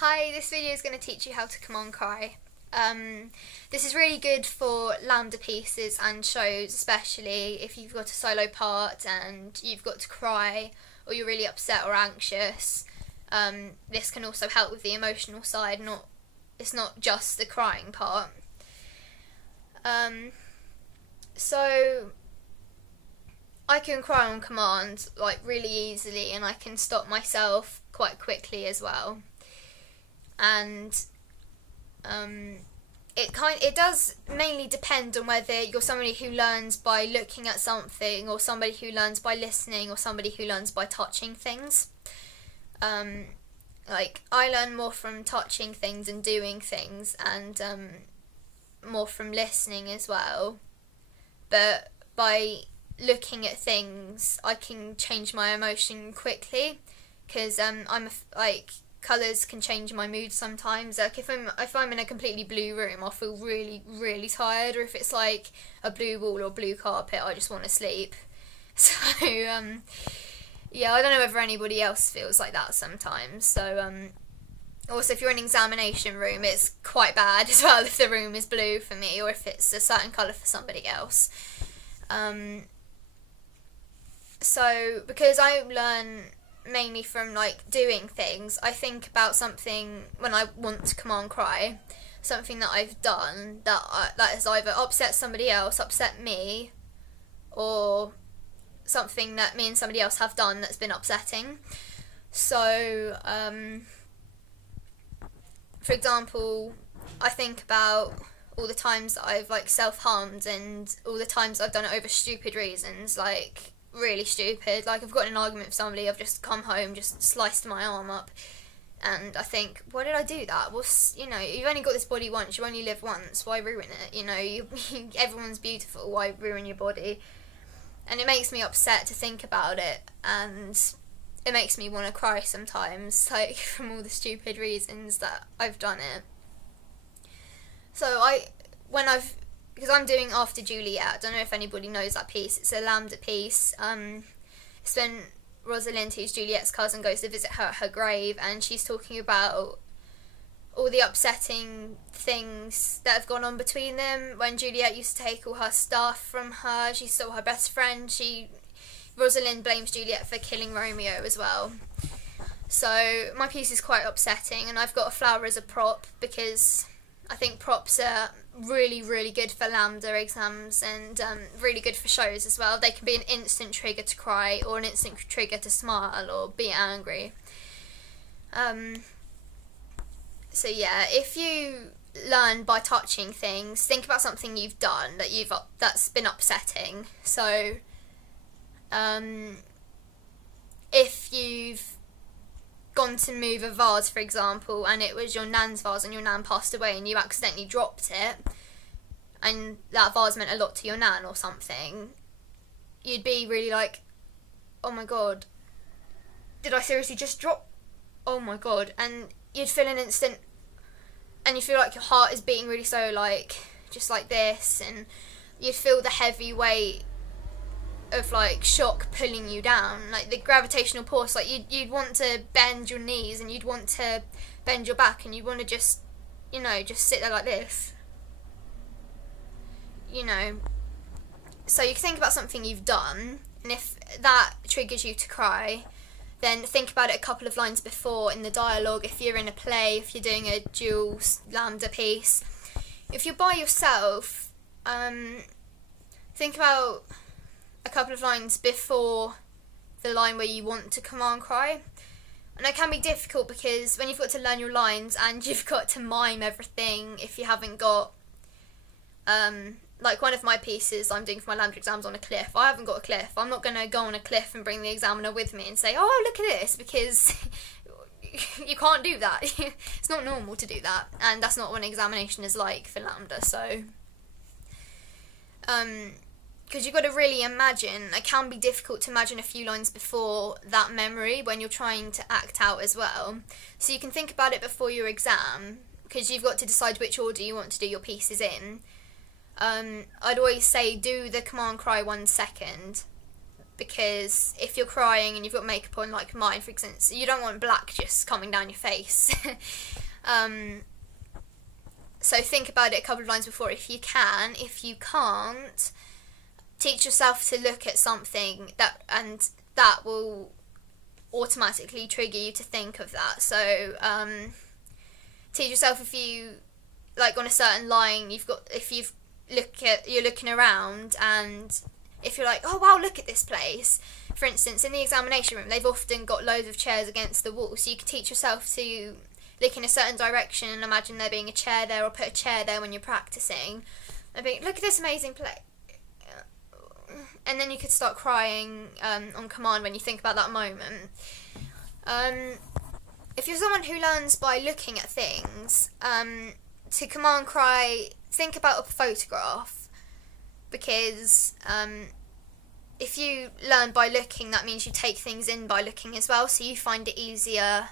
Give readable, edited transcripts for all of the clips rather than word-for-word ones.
Hi, this video is going to teach you how to command cry. This is really good for LAMDA pieces and shows, especially if you've got a solo part and you've got to cry or you're really upset or anxious. This can also help with the emotional side, it's not just the crying part. So I can cry on command like really easily, and I can stop myself quite quickly as well. And it does mainly depend on whether you're somebody who learns by looking at something, or somebody who learns by listening, or somebody who learns by touching things. Like, I learn more from touching things and doing things, and more from listening as well. But by looking at things, I can change my emotion quickly, because colours can change my mood sometimes. Like if I'm in a completely blue room, I'll feel really, really tired, or if it's like a blue wall or blue carpet, I just want to sleep. So yeah, I don't know whether anybody else feels like that sometimes. So also, if you're in an examination room, it's quite bad as well if the room is blue for me, or if it's a certain colour for somebody else. So because I learn mainly from like doing things, I think about something when I want to command cry, something that I've done that has either upset somebody else, upset me, or something that me and somebody else have done that's been upsetting. So for example, I think about all the times that I've like self-harmed, and all the times I've done it over stupid reasons, like really stupid. Like, I've got in an argument with somebody, I've just come home, just sliced my arm up, and I think, why did I do that? Well, you've only got this body once, you only live once, why ruin it? Everyone's beautiful, why ruin your body? And it makes me upset to think about it, and it makes me want to cry sometimes, like, from all the stupid reasons that I've done it. So because I'm doing After Juliet, I don't know if anybody knows that piece, it's a LAMDA piece. It's when Rosalind, who's Juliet's cousin, goes to visit her at her grave, and she's talking about all the upsetting things that have gone on between them. When Juliet used to take all her stuff from her, she stole her best friend, Rosalind blames Juliet for killing Romeo as well. So my piece is quite upsetting, and I've got a flower as a prop, because I think props are really, really good for LAMDA exams, and really good for shows as well. They can be an instant trigger to cry, or an instant trigger to smile, or be angry. So yeah, if you learn by touching things, think about something you've done that's been upsetting. So if you've gone to move a vase, for example, and it was your nan's vase, and your nan passed away, and you accidentally dropped it, and that vase meant a lot to your nan or something, you'd be really like, oh my god, did I seriously just drop? Oh my god. And you'd feel an instant, and you feel like your heart is beating really slow, like just like this, and you'd feel the heavy weight of like shock pulling you down, like the gravitational force. Like you'd want to bend your knees, and you'd want to bend your back, and you'd want to just sit there like this, so you can think about something you've done, and if that triggers you to cry, then think about it a couple of lines before in the dialogue. If you're in a play, if you're doing a dual LAMDA piece, if you're by yourself, think about a couple of lines before the line where you want to command cry. And it can be difficult, because when you've got to learn your lines and you've got to mime everything, if you haven't got like one of my pieces I'm doing for my LAMDA exams on a cliff, I haven't got a cliff. I'm not going to go on a cliff and bring the examiner with me and say, oh, look at this, because you can't do that. It's not normal to do that, and that's not what an examination is like for LAMDA. So because you've got to really imagine. It can be difficult to imagine a few lines before that memory when you're trying to act out as well. So you can think about it before your exam, because you've got to decide which order you want to do your pieces in. I'd always say do the command cry 1 second, because if you're crying and you've got makeup on, like mine for instance, you don't want black just coming down your face. So think about it a couple of lines before if you can. If you can't, teach yourself to look at something that will automatically trigger you to think of that. So teach yourself, if you like on a certain line, you're looking around, and if you're like, oh wow, look at this place. For instance, in the examination room, they've often got loads of chairs against the wall, so you can teach yourself to look in a certain direction and imagine there being a chair there, or put a chair there when you're practicing, and be, look at this amazing place. And then you could start crying on command when you think about that moment. If you're someone who learns by looking at things, to command cry, think about a photograph, because if you learn by looking, that means you take things in by looking as well, so you find it easier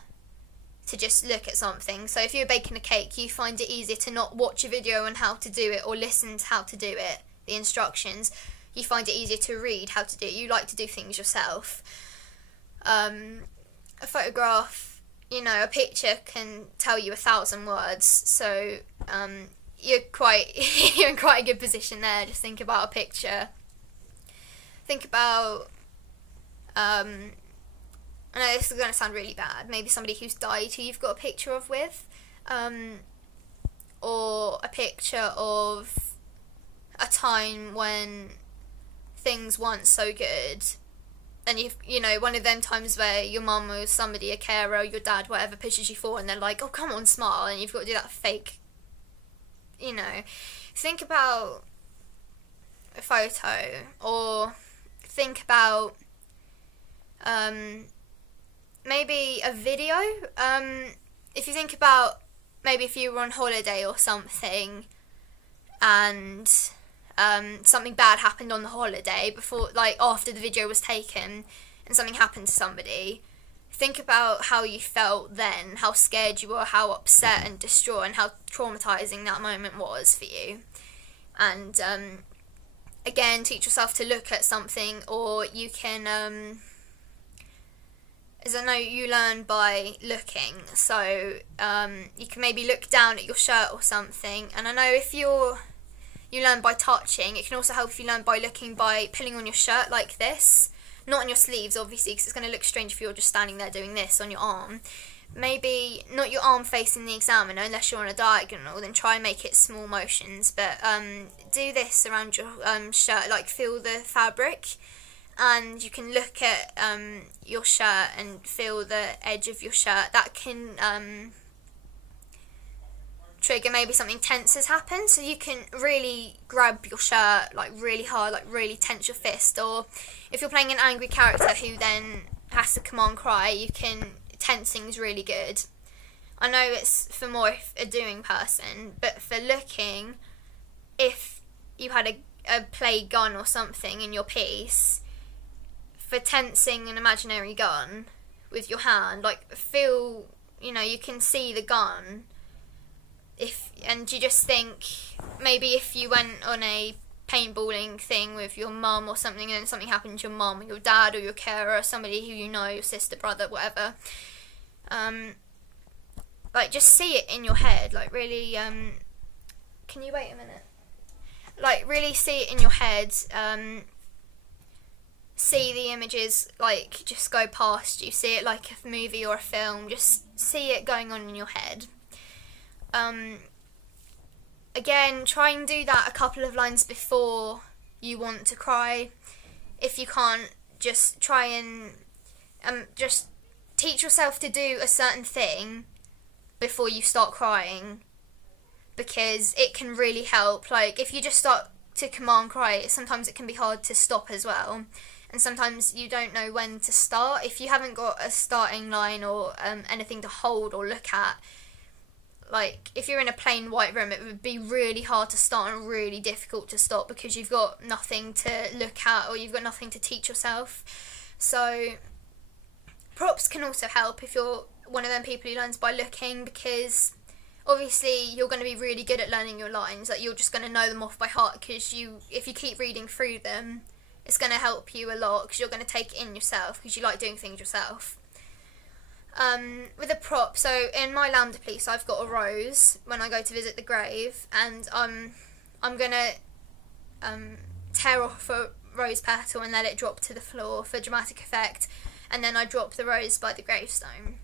to just look at something. So if you're baking a cake, you find it easier to not watch a video on how to do it or listen to how to do it, the instructions. You find it easier to read how to do it. You like to do things yourself. A photograph, a picture can tell you 1,000 words, so you're in quite a good position there. Just think about a picture. Think about I know this is going to sound really bad, maybe somebody who's died who you've got a picture of with, or a picture of a time when things weren't so good, and one of them times where your mum or somebody, a carer, your dad, whatever, pushes you forward and they're like, oh come on, smile, and you've got to do that fake, think about a photo, or think about maybe a video. If you think about maybe if you were on holiday or something, and something bad happened on the holiday before, like after the video was taken, and something happened to somebody, think about how you felt then, how scared you were, how upset and distraught, and how traumatizing that moment was for you. And again, teach yourself to look at something, or you can as I know you learn by looking, so you can maybe look down at your shirt or something, and I know if you learn by touching, it can also help if you learn by looking, by pulling on your shirt like this, not on your sleeves obviously, because it's going to look strange if you're just standing there doing this on your arm. Maybe not your arm facing the examiner unless you're on a diagonal, then try and make it small motions, but do this around your shirt, like feel the fabric, and you can look at your shirt and feel the edge of your shirt. That can trigger maybe something tense has happened, so you can really grab your shirt like really hard, like really tense your fist. Or if you're playing an angry character who then has to command cry, you can, tensing's really good. I know it's for more a doing person, but for looking, if you had a play gun or something in your piece, for tensing an imaginary gun with your hand, like feel, you can see the gun, and you just think, maybe if you went on a paintballing thing with your mum or something, and something happened to your mum or your dad or your carer or somebody who your sister, brother, whatever, like just see it in your head, like really, can you wait a minute? Like really see it in your head, see the images, like just go past you, see it like a movie or a film, just see it going on in your head. Again, try and do that a couple of lines before you want to cry. If you can't, just try and just teach yourself to do a certain thing before you start crying, because it can really help. Like if you just start to command cry, sometimes it can be hard to stop as well, and sometimes you don't know when to start. If you haven't got a starting line or anything to hold or look at, like if you're in a plain white room, it would be really hard to start and really difficult to stop, because you've got nothing to look at or you've got nothing to teach yourself. So props can also help if you're one of them people who learns by looking, because obviously you're going to be really good at learning your lines, like you're just going to know them off by heart, because if you keep reading through them, It's going to help you a lot because you're going to take it in yourself because you like doing things yourself. With a prop, so in my LAMDA piece I've got a rose when I go to visit the grave, and I'm going to tear off a rose petal and let it drop to the floor for dramatic effect, and then I drop the rose by the gravestone.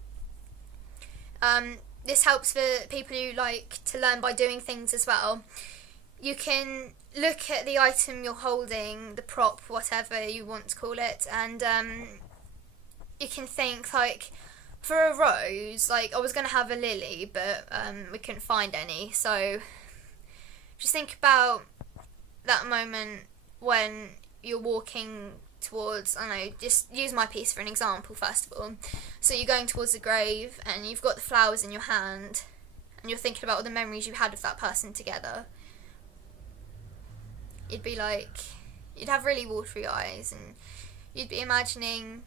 This helps for people who like to learn by doing things as well. You can look at the item you're holding, the prop, whatever you want to call it, and you can think, like, for a rose, like, I was going to have a lily, but we couldn't find any, so just think about that moment when you're walking towards, I don't know, just use my piece for an example first of all. So you're going towards the grave and you've got the flowers in your hand and you're thinking about all the memories you had with that person together. You'd be like, you'd have really watery eyes and you'd be imagining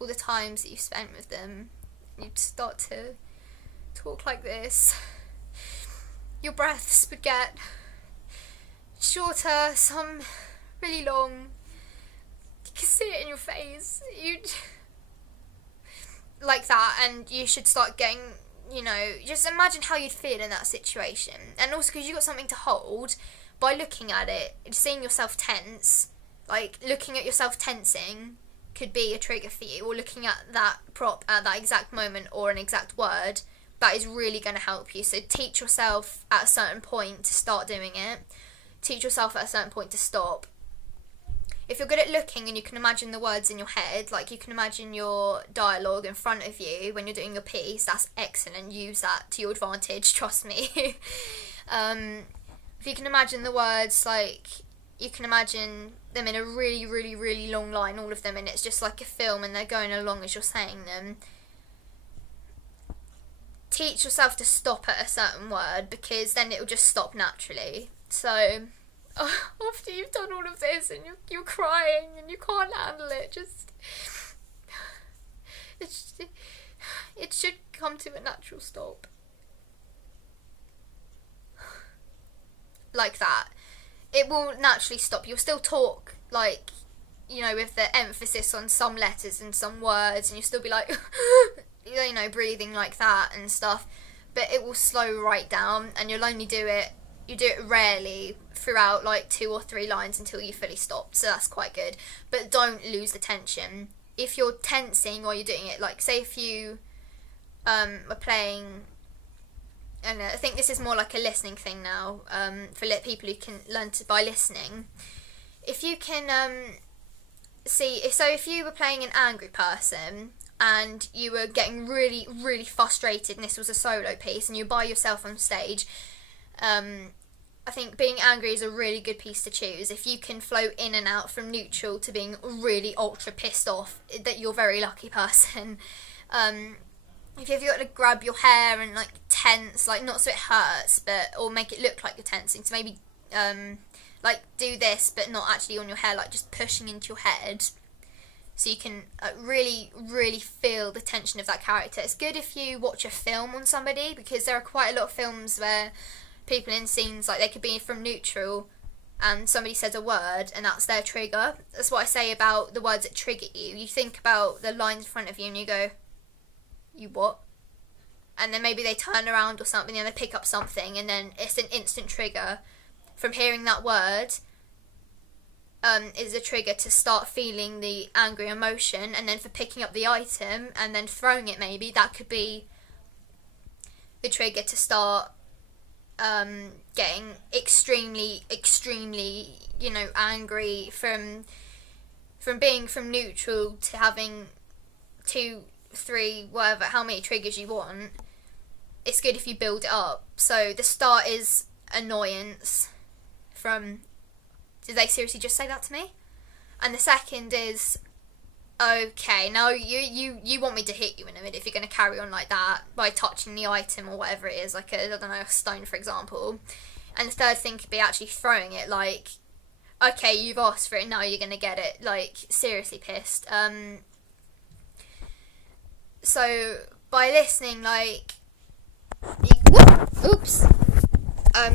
all the times that you've spent with them. You'd start to talk like this. Your breaths would get shorter, some really long. You can see it in your face. You'd like that, and you should start getting, you know, just imagine how you'd feel in that situation. And also because you've got something to hold, by looking at it, seeing yourself tense, like looking at yourself tensing could be a trigger for you, or looking at that prop at that exact moment or an exact word, that is really going to help you. So teach yourself at a certain point to start doing it. Teach yourself at a certain point to stop. If you're good at looking and you can imagine the words in your head, like you can imagine your dialogue in front of you when you're doing your piece, that's excellent. Use that to your advantage, trust me. If you can imagine the words, like you can imagine them in a really, really, really long line, all of them, and it's just like a film and they're going along as you're saying them. Teach yourself to stop at a certain word, because then it'll just stop naturally. So after you've done all of this and you're crying and you can't handle it, it should come to a natural stop. Like that. It will naturally stop. You'll still talk, like, you know, with the emphasis on some letters and some words, and you'll still be like, you know, breathing like that and stuff, but it will slow right down, and you'll only do it, you do it rarely throughout like 2 or 3 lines until you fully stop, so that's quite good. But don't lose the tension. If you're tensing while you're doing it, like say if you are playing, and I think this is more like a listening thing now, for people who can learn to by listening. If you can if you were playing an angry person and you were getting really, really frustrated, and this was a solo piece and you're by yourself on stage, I think being angry is a really good piece to choose. If you can float in and out from neutral to being really ultra pissed off, that you're a very lucky person. If you've got to grab your hair and like tense, like not so it hurts, but or make it look like you're tensing, so maybe like do this but not actually on your hair, like just pushing into your head, so you can really, really feel the tension of that character. It's good if you watch a film on somebody, because there are quite a lot of films where people in scenes, like they could be from neutral and somebody says a word and that's their trigger. That's what I say about the words that trigger you. You think about the lines in front of you and you go, you what? And then maybe they turn around or something and they pick up something, and then it's an instant trigger from hearing that word. Is a trigger to start feeling the angry emotion, and then for picking up the item and then throwing it, maybe that could be the trigger to start getting extremely, extremely, you know, angry from being from neutral to having 2, 3, whatever, how many triggers you want. It's good if you build it up. So the start is annoyance from, did they seriously just say that to me? And the second is, okay, now you want me to hit you in a minute if you're going to carry on like that by touching the item or whatever it is, like a, I don't know, a stone for example. And the third thing could be actually throwing it, like, okay, you've asked for it, now you're going to get it, like, seriously pissed. So by listening, like, oops,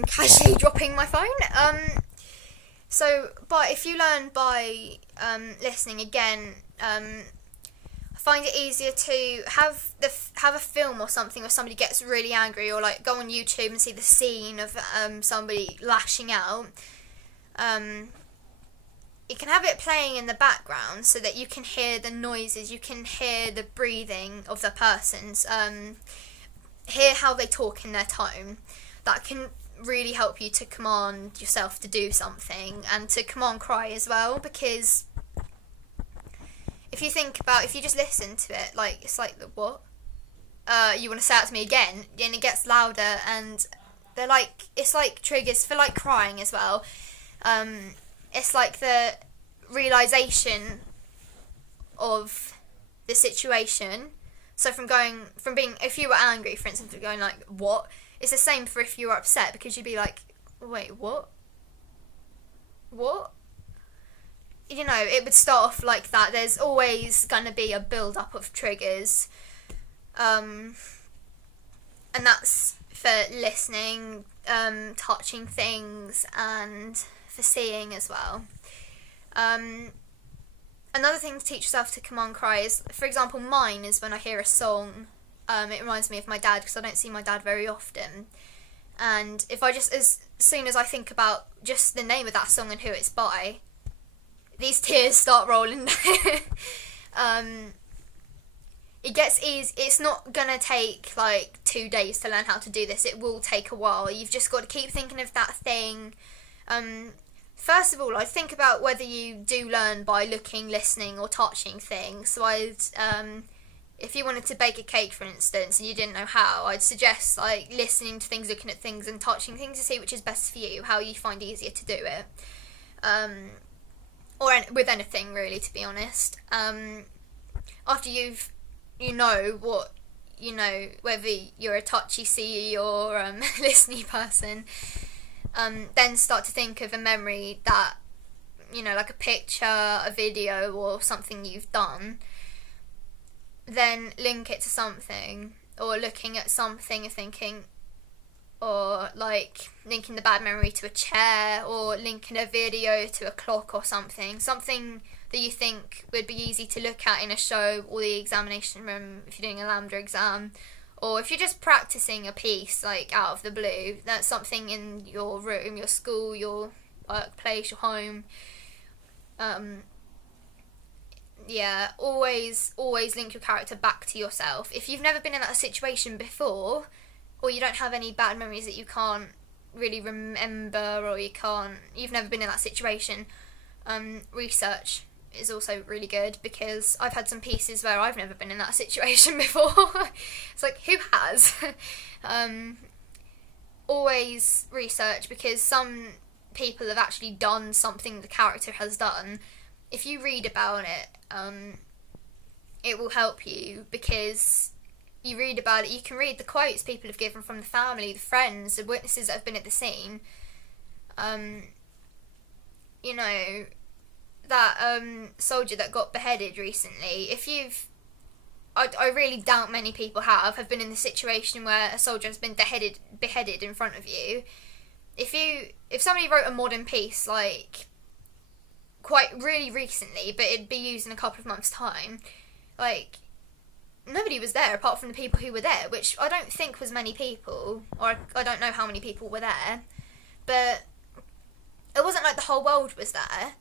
casually dropping my phone, So, but if you learn by listening again, I find it easier to have a film or something where somebody gets really angry, or like go on YouTube and see the scene of somebody lashing out. You can have it playing in the background so that you can hear the noises, you can hear the breathing of the persons, hear how they talk in their tone. That can really help you to command yourself to do something, and to command cry as well, because if you just listen to it, like, it's like, the what? You want to say it to me again? And it gets louder, and it's like triggers for like crying as well. It's like the realisation of the situation. So from being, if you were angry, for instance, going like, what? It's the same for if you were upset, because you'd be like, wait, what? What? You know, it would start off like that. There's always going to be a build-up of triggers. And that's for listening, touching things, and for seeing as well. Another thing to teach yourself to command cry is, for example, mine is when I hear a song. It reminds me of my dad, because I don't see my dad very often. And if I just, as soon as I think about just the name of that song and who it's by, these tears start rolling. It gets easy. It's not gonna take like 2 days to learn how to do this. It will take a while. You've just got to keep thinking of that thing. First of all, I'd think about whether you do learn by looking, listening, or touching things. So if you wanted to bake a cake, for instance, and you didn't know how, I'd suggest like listening to things, looking at things, and touching things to see which is best for you, how you find easier to do it. Or with anything, really, to be honest. After you know whether you're a touchy, see, or listening person, then start to think of a memory that, like a picture, a video, or something you've done. Then link it to something, or looking at something and thinking, or like linking the bad memory to a chair, or linking a video to a clock or something that you think would be easy to look at in a show or the examination room if you're doing a LAMDA exam, or if you're just practicing a piece like out of the blue. That's something in your room, your school, your workplace, your home. Always link your character back to yourself. If you've never been in that situation before, or you don't have any bad memories that you can't really remember, or you've never been in that situation, research is also really good, because I've had some pieces where I've never been in that situation before. It's like, who has? Always research, because some people have actually done something the character has done. If you read about it, it will help you, because you read about it, you can read the quotes people have given from the family, the friends, the witnesses that have been at the scene. That soldier that got beheaded recently, I really doubt many people have been in the situation where a soldier has been beheaded in front of you. If somebody wrote a modern piece, like, quite really recently, but it'd be used in a couple of months' time, like, nobody was there apart from the people who were there, which I don't think was many people, or I don't know how many people were there, but it wasn't like the whole world was there.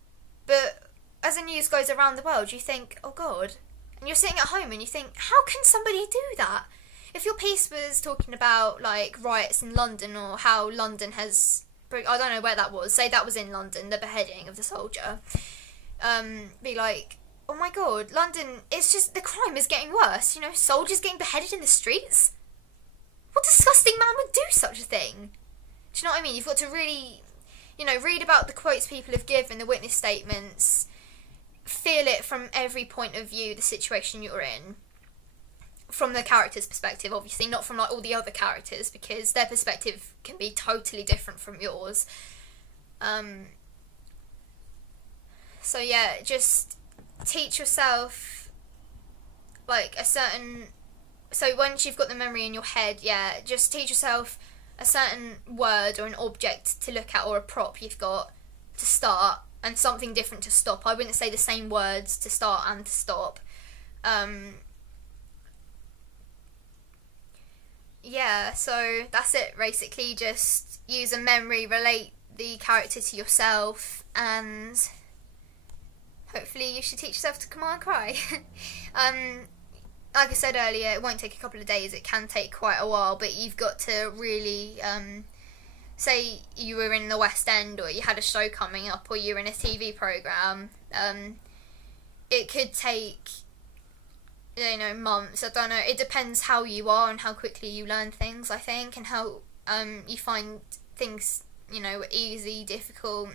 But as the news goes around the world, you think, oh God, and you're sitting at home and you think, how can somebody do that? If your piece was talking about like riots in London, or how London has, I don't know where that was, say that was in London, the beheading of the soldier, be like, oh my God, London, it's just, the crime is getting worse, soldiers getting beheaded in the streets? What disgusting man would do such a thing? Do you know what I mean? You've got to really, read about the quotes people have given, the witness statements, feel it from every point of view, the situation you're in, from the character's perspective, obviously, not from like all the other characters, because their perspective can be totally different from yours. So yeah, just teach yourself like so once you've got the memory in your head, just teach yourself a certain word or an object to look at, or a prop you've got, to start and something different to stop. I wouldn't say the same words to start and to stop. Yeah, so that's it basically. Just use a memory, relate the character to yourself, and hopefully you should teach yourself to command cry. Like I said earlier, it won't take a couple of days, it can take quite a while, but you've got to really, say you were in the West End, or you had a show coming up, or you're in a TV programme, it could take, you know, months. I don't know, it depends how you are and how quickly you learn things, I think, and how you find things, you know, easy, difficult.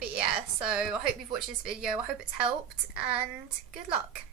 But yeah, so I hope you've watched this video, I hope it's helped, and good luck.